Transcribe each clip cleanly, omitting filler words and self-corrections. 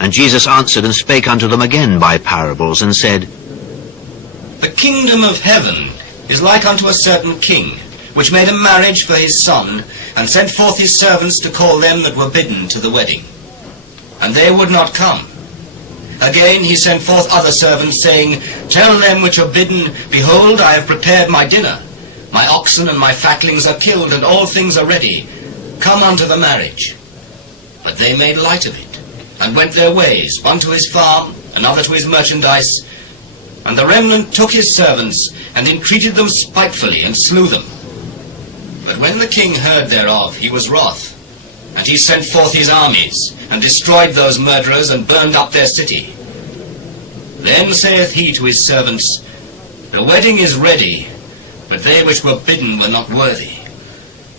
And Jesus answered and spake unto them again by parables, and said, The kingdom of heaven is like unto a certain king, which made a marriage for his son, and sent forth his servants to call them that were bidden to the wedding. And they would not come. Again he sent forth other servants, saying, Tell them which are bidden, Behold, I have prepared my dinner. My oxen and my fatlings are killed, and all things are ready. Come unto the marriage. But they made light of it, and went their ways, one to his farm, another to his merchandise. And the remnant took his servants, and entreated them spitefully, and slew them. But when the king heard thereof, he was wroth, and he sent forth his armies, and destroyed those murderers, and burned up their city. Then saith he to his servants, The wedding is ready, but they which were bidden were not worthy.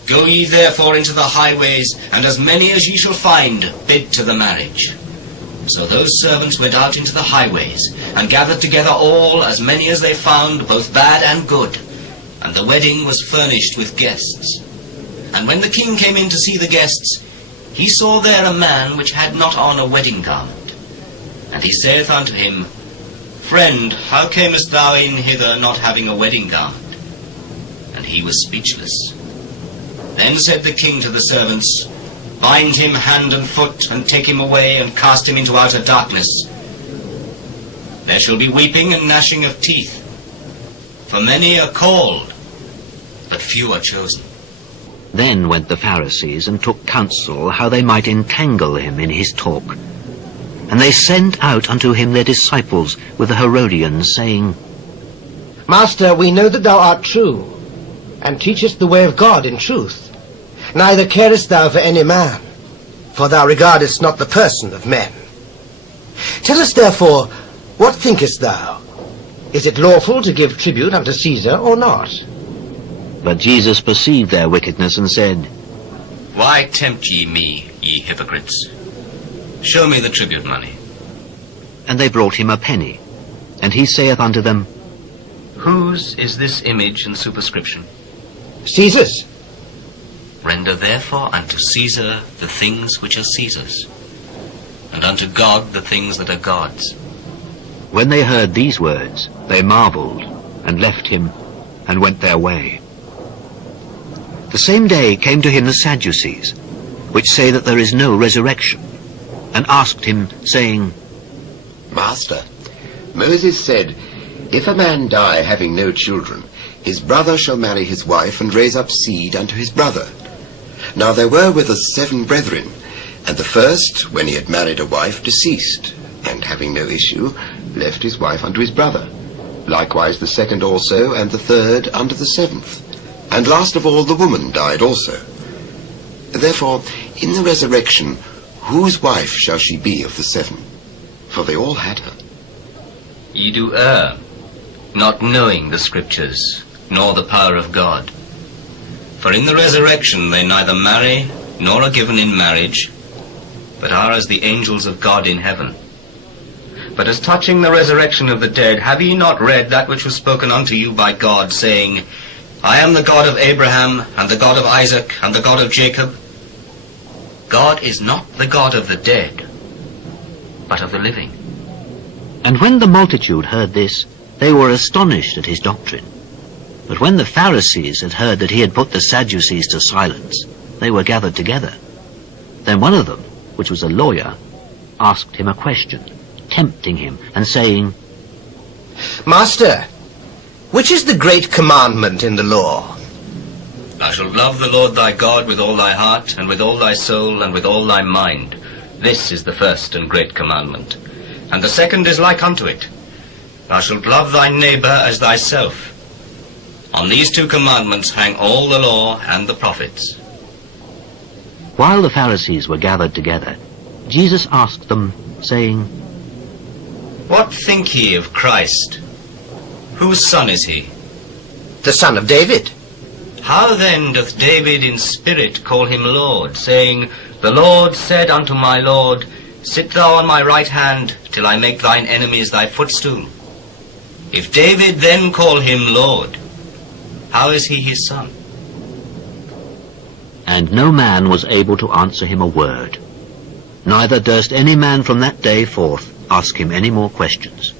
Go ye therefore into the highways, and as many as ye shall find, bid to the marriage. So those servants went out into the highways, and gathered together all, as many as they found, both bad and good. And the wedding was furnished with guests. And when the king came in to see the guests, he saw there a man which had not on a wedding garment. And he saith unto him, Friend, how camest thou in hither not having a wedding garment? And he was speechless. Then said the king to the servants, Bind him hand and foot, and take him away, and cast him into outer darkness. There shall be weeping and gnashing of teeth. For many are called, but few are chosen. Then went the Pharisees, and took counsel how they might entangle him in his talk. And they sent out unto him their disciples with the Herodians, saying, Master, we know that thou art true, and teachest the way of God in truth. Neither carest thou for any man, for thou regardest not the person of men. Tell us therefore, what thinkest thou? Is it lawful to give tribute unto Caesar, or not? But Jesus perceived their wickedness, and said, Why tempt ye me, ye hypocrites? Show me the tribute money. And they brought him a penny. And he saith unto them, Whose is this image and superscription? Caesar's. Render therefore unto Caesar the things which are Caesar's, and unto God the things that are God's. When they heard these words, they marveled, and left him, and went their way. The same day came to him the Sadducees, which say that there is no resurrection, and asked him, saying, Master, Moses said, If a man die having no children, his brother shall marry his wife, and raise up seed unto his brother. Now there were with us 7 brethren, and the first, when he had married a wife, deceased, and having no issue, left his wife unto his brother. Likewise the second also, and the third unto the 7th. And last of all the woman died also. Therefore, in the resurrection, whose wife shall she be of the 7? For they all had her. Ye do err, not knowing the Scriptures, nor the power of God. For in the resurrection they neither marry, nor are given in marriage, but are as the angels of God in heaven. But as touching the resurrection of the dead, have ye not read that which was spoken unto you by God, saying, I am the God of Abraham, and the God of Isaac, and the God of Jacob? God is not the God of the dead, but of the living. And when the multitude heard this, they were astonished at his doctrine. But when the Pharisees had heard that he had put the Sadducees to silence, they were gathered together. Then one of them, which was a lawyer, asked him a question, tempting him, and saying, Master, which is the great commandment in the law? Thou shalt love the Lord thy God with all thy heart, and with all thy soul, and with all thy mind. This is the first and great commandment. And the second is like unto it. Thou shalt love thy neighbor as thyself. On these 2 commandments hang all the law and the prophets. While the Pharisees were gathered together, Jesus asked them, saying, What think ye of Christ? Whose son is he? The son of David. How then doth David in spirit call him Lord, saying, The Lord said unto my Lord, Sit thou on my right hand, till I make thine enemies thy footstool? If David then call him Lord, how is he his son? And no man was able to answer him a word. neither durst any man from that day forth ask him any more questions.